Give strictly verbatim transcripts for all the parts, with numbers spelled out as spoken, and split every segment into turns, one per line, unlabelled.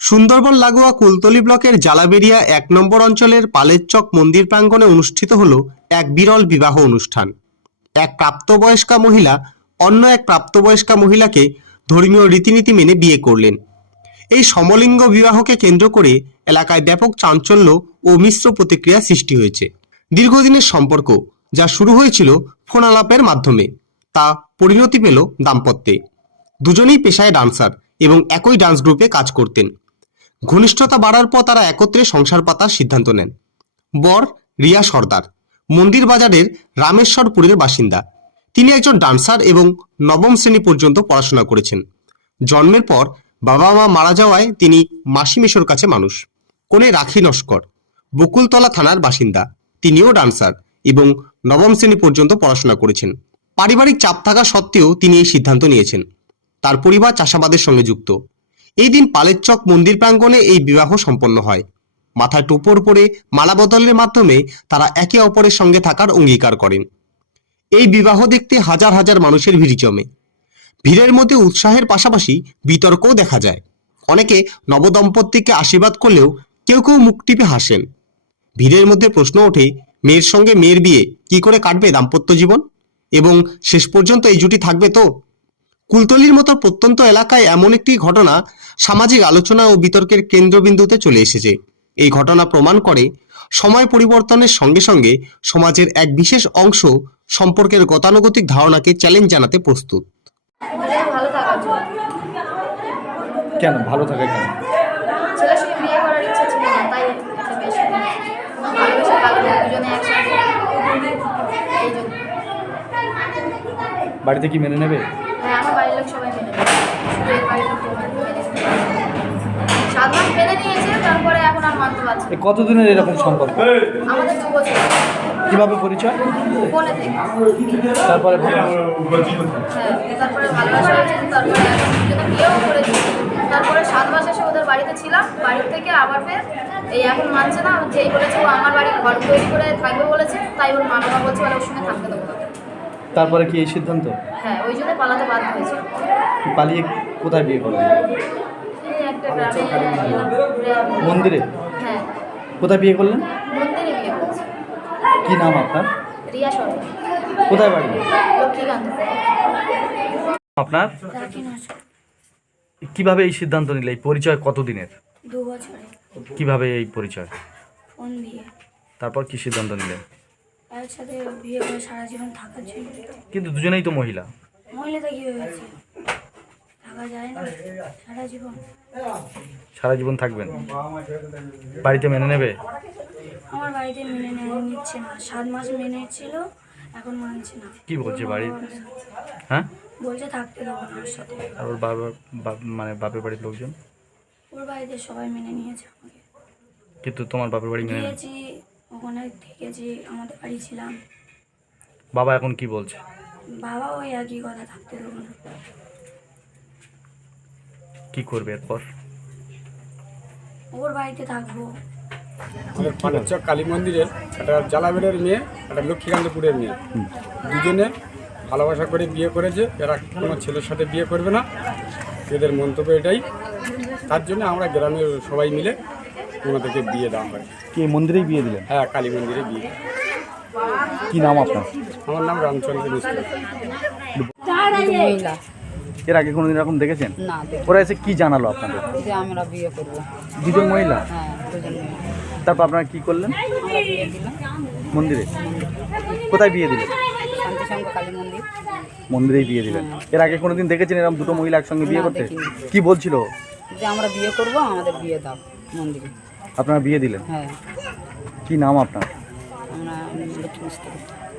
সুন্দরবন লাগোয়া কুলতলি ব্লকের জালাবেরিয়া এক নম্বর অঞ্চলের পালেরচক মন্দির প্রাঙ্গণে অনুষ্ঠিত হল এক বিরল বিবাহ অনুষ্ঠান। এক প্রাপ্তবয়স্কা মহিলা অন্য এক প্রাপ্তবয়স্কা মহিলাকে ধর্মীয় রীতিনীতি মেনে বিয়ে করলেন। এই সমলিঙ্গ বিবাহকে কেন্দ্র করে এলাকায় ব্যাপক চাঞ্চল্য ও মিশ্র প্রতিক্রিয়া সৃষ্টি হয়েছে। দীর্ঘদিনের সম্পর্ক, যা শুরু হয়েছিল ফোন আলাপের মাধ্যমে, তা পরিণতি পেল দাম্পত্যে। দুজনেই পেশায় ডান্সার এবং একই ডান্স গ্রুপে কাজ করতেন। ঘনিষ্ঠতা বাড়ার পর তারা একত্রে সংসার পাতার সিদ্ধান্ত নেন। বর রিয়া সর্দার মন্দির বাজারের রামেশ্বরপুরের বাসিন্দা। তিনি একজন ডান্সার এবং নবম শ্রেণী পর্যন্ত পড়াশোনা করেছেন। জন্মের পর বাবা মা মারা যাওয়ায় তিনি মাসি মেশোর কাছে মানুষ। কোনে রাখি নস্কর বকুলতলা থানার বাসিন্দা। তিনিও ডান্সার এবং নবম শ্রেণী পর্যন্ত পড়াশোনা করেছেন। পারিবারিক চাপ থাকা সত্ত্বেও তিনি এই সিদ্ধান্ত নিয়েছেন। তার পরিবার চাষাবাদের সঙ্গে যুক্ত। এই দিন পালেরচক মন্দির প্রাঙ্গণে এই বিবাহ সম্পন্ন হয়। মাথায় টোপর পরে মালা বদলের মাধ্যমে তারা একে অপরের সঙ্গে থাকার অঙ্গীকার করেন। এই বিবাহ দেখতে হাজার হাজার মানুষের ভিড় জমে। ভিড়ের মধ্যে উৎসাহের পাশাপাশি বিতর্কও দেখা যায়। অনেকে নবদম্পতিকে আশীর্বাদ করলেও কেউ কেউ মুখ টিপে হাসেন। ভিড়ের মধ্যে প্রশ্ন ওঠে, মেয়ের সঙ্গে মেয়ের বিয়ে কি করে কাটবে দাম্পত্য জীবন, এবং শেষ পর্যন্ত এই জুটি থাকবে তো? কুলতলির মতো প্রত্যন্ত এলাকায় এমন একটি ঘটনা সামাজিক আলোচনা ও বিতর্কের কেন্দ্রবিন্দুতে চলে এসেছে। এই ঘটনা প্রমাণ করে সময় পরিবর্তনের সঙ্গে সঙ্গে সমাজের এক বিশেষ অংশ সম্পর্কের গতানুগতিক ধারণাকে চ্যালেঞ্জ জানাতে প্রস্তুত।
কেন ভালো থাকে কেন?
ছেলের সঙ্গে বিয়ে করার ইচ্ছা ছিল না, তাই একটা বেশ ভালোবেসে পাগল দুজনে একসাথে এই জন্য।
বাড়িতে কি মেনে নেবে?
হ্যাঁ, আমার বাড়ির লোক সবাই মেনে নেবে। বিয়ের বাড়ির লোক মেনে নেবে। সাত মাস মেনে নিয়েছে, তারপরে এখন আর মানতে পারছে না।
এই কতদিনের এরকম সম্পর্ক?
আমাদের দু বছর।
কিভাবে পরিচয়?
ফোনে থেকে।
তারপরে ভালো-
হ্যাঁ, তারপরে ভালোবাসা হয়েছে, তারপরে এখন দুজনে বিয়েও করেছি। তারপরে সাত মাস এসে ওদের বাড়িতে ছিলাম, বাড়ির থেকে আবার ফের এই এখন মানছে না। যেই বলেছে ও আমার বাড়ি ঘর তৈরি করে থাকবে বলেছে, তাই ওর মা বাবা বলছে ওর সঙ্গে থাকতে দেবো না।
তারপরে কি এই সিদ্ধান্ত?
হ্যাঁ, ওই জন্য পালাতে বাধ্য হয়েছে।
পালিয়ে কোথায় বিয়ে করলেন?
এই একটা গ্রামে
মন্দিরে?
হ্যাঁ,
কোথায় বিয়ে করলেন?
মন্দিরে বিয়ে করেছে।
কি নাম আপনার?
রিয়া সরকার,
কোথায় বাড়ি?
লক্ষ্মীকান্ত।
আপনার কিভাবে এই সিদ্ধান্ত নিলে? এই পরিচয় কতদিনের?
দু বছরে।
কিভাবে এই পরিচয়?
ফোন দিয়ে।
তারপর কি সিদ্ধান্ত নিলেন?
একসাথে বিয়ে করে সারা জীবন থাকার জন্য।
কিন্তু দুজনেই তো মহিলা।
মহিলাটা কি হয়েছে, থাকা যায় না সারা জীবন?
সারা জীবন থাকবেন? বাড়িতে মেনে নেবে?
আমার বাড়িতে মেনে নেওয়া নিচ্ছে না। সাত মাস মেনে ছিল, এখন মানছে না।
কি বলছে বাড়ি? হ্যাঁ,
বলছে থাকতে দেবো না ওর সাথে।
আর ওর বাবা বাপ- মানে বাপের বাড়ির লোকজন?
ওর বাড়িতে সবাই মেনে নিয়েছে আমাকে।
কিন্তু তোমার বাপের বাড়ি মেনে নেয়?
গিয়েছি, ওখানে থেকেছি, আমাদের বাড়ি ছিলাম।
বাবা এখন কি বলছে?
বাবা ওই একই কথা, থাকতে দেবো না।
কি করবে এরপর?
ওর বাড়িতে থাকবো।
আমাদের পালেরচক কালী মন্দিরে একটা জালাবেড়ের মেয়ে, একটা লক্ষ্মীকান্তপুরের মেয়ে, দুজনে ভালোবাসা করে বিয়ে করেছে। এরা কোনো ছেলের সাথে বিয়ে করবে না, এদের মন্তব্য এটাই। তার জন্য আমরা গ্রামের সবাই মিলে ওনাদেরকে বিয়ে দেওয়া হয়।
কি মন্দিরেই বিয়ে দিলেন?
হ্যাঁ, কালী মন্দিরে বিয়ে।
কি নাম আপনার?
আমার নাম রামচন্দ্র মিস্ত্রি।
মহিলা
এর আগে কোনোদিন এরকম দেখেছেন?
না দেখি
ওরা এসে কি জানালো আপনাদের?
যে আমরা বিয়ে করবো।
দুজন মহিলা?
হ্যাঁ, দুজন মহিলা।
তারপর আপনারা কি করলেন?
আমরা বিয়ে দিলাম
মন্দিরে? কোথায় বিয়ে দিলেন?
শান্তিসংঘ কালী মন্দির।
মন্দিরেই বিয়ে দিলেন। এর আগে কোনোদিন দেখেছেন এরকম দুটো মহিলা একসঙ্গে বিয়ে
না,
করতে?
দেখিনি।
কি বলছিল?
যে আমরা বিয়ে করবো, আমাদের বিয়ে দাও মন্দিরে।
আপনারা বিয়ে দিলেন?
হ্যাঁ,
কি নাম আপনার?
আমরা লক্ষ্মী মিস্ত্রি।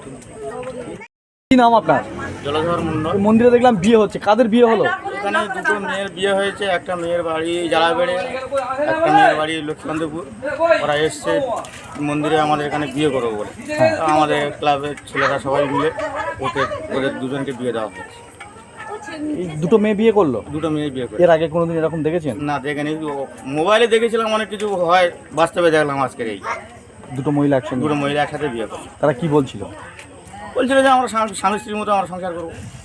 কি নাম আপনার?
জলধর মণ্ডল।
মন্দিরে দেখলাম বিয়ে হচ্ছে, কাদের বিয়ে হলো?
এখানে দুটো মেয়ের বিয়ে হয়েছে। একটা মেয়ের বাড়ি জালাবেড়ে, একটা মেয়ের বাড়ি লক্ষ্মীকান্তপুর। ওরা এসছে মন্দিরে আমাদের এখানে বিয়ে করবো বলে। তো আমাদের ক্লাবের ছেলেরা সবাই মিলে ওদের ওদের দুজনকে বিয়ে দেওয়া হয়েছে।
এই দুটো মেয়ে বিয়ে করলো?
দুটো মেয়ে বিয়ে করে।
এর আগে কোনোদিন এরকম দেখেছেন?
না দেখেনি, মোবাইলে দেখেছিলাম অনেক কিছু হয়, বাস্তবে দেখলাম আজকের এই
দুটো মহিলা একসঙ্গে?
দুটো মহিলা একসাথে বিয়ে করে।
তারা কি বলছিল?
বলছিল যে আমরা স্বামী স্ত্রীর মতো আমরা সংসার করবো।